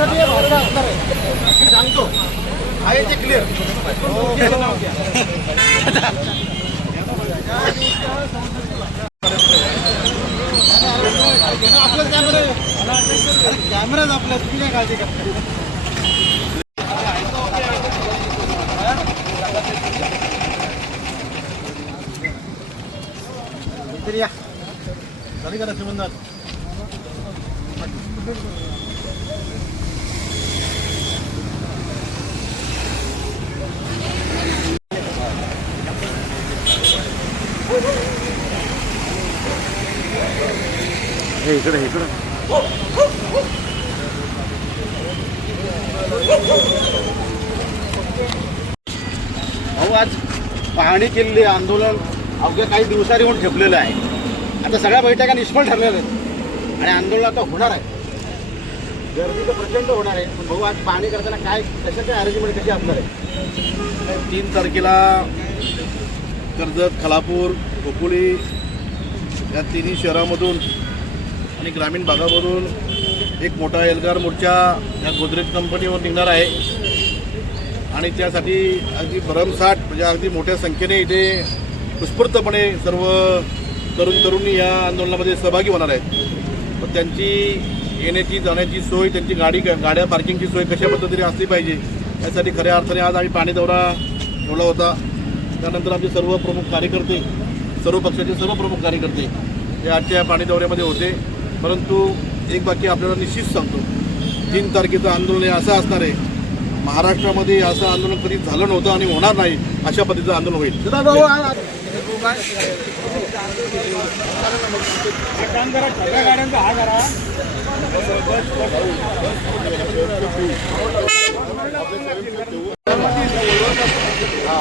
संसदीय भाषा असणार आहे मी सांगतो आहे ते क्लिअर. आपलं कॅमेराच आपल्या तुम्ही काय काळजी करता. या झाली का रक्षाबंधन. इकडे इकडे भाऊ आज पाहणी केलेली आंदोलन अवघ्या काही दिवसांनी होऊन ठेपलेलं आहे. आता सगळ्या बैठका निष्फळ ठरलेल्या आहेत आणि आंदोलन आता होणार आहे. गर्दी तर प्रचंड होणार आहे. पण भाऊ आज पाहणी करताना काय कशाचे अरेंजमेंट कशी असणार आहे. 3 तारखेला कर्जत, खालापूर, खोपोली या तिन्ही शहरामधून आणि ग्रामीण भागामधून एक मोठा एल्गार मोर्चा या गोदरेज कंपनीवर निघणार आहे आणि त्यासाठी अगदी भरमसाठ म्हणजे अगदी मोठ्या संख्येने इथे उत्स्फूर्तपणे सर्व तरुणी या आंदोलनामध्ये सहभागी होणार आहेत. तर त्यांची येण्याची जाण्याची सोय, त्यांची गाड्या पार्किंगची सोय कशा पद्धतीने असली पाहिजे यासाठी खऱ्या अर्थाने आज आम्ही पाणी दौरा ठेवला होता. त्यानंतर आमचे सर्व प्रमुख कार्यकर्ते, सर्व पक्षाचे सर्व प्रमुख कार्यकर्ते हे आजच्या पाणी दौऱ्यामध्ये होते. परंतु एक बाकी आपल्याला निश्चित सांगतो, 3 तारखेचं आंदोलन हे असं असणार आहे, महाराष्ट्रामध्ये असं आंदोलन कधी झालं नव्हतं आणि होणार नाही अशा पद्धतीचं आंदोलन होईल. हा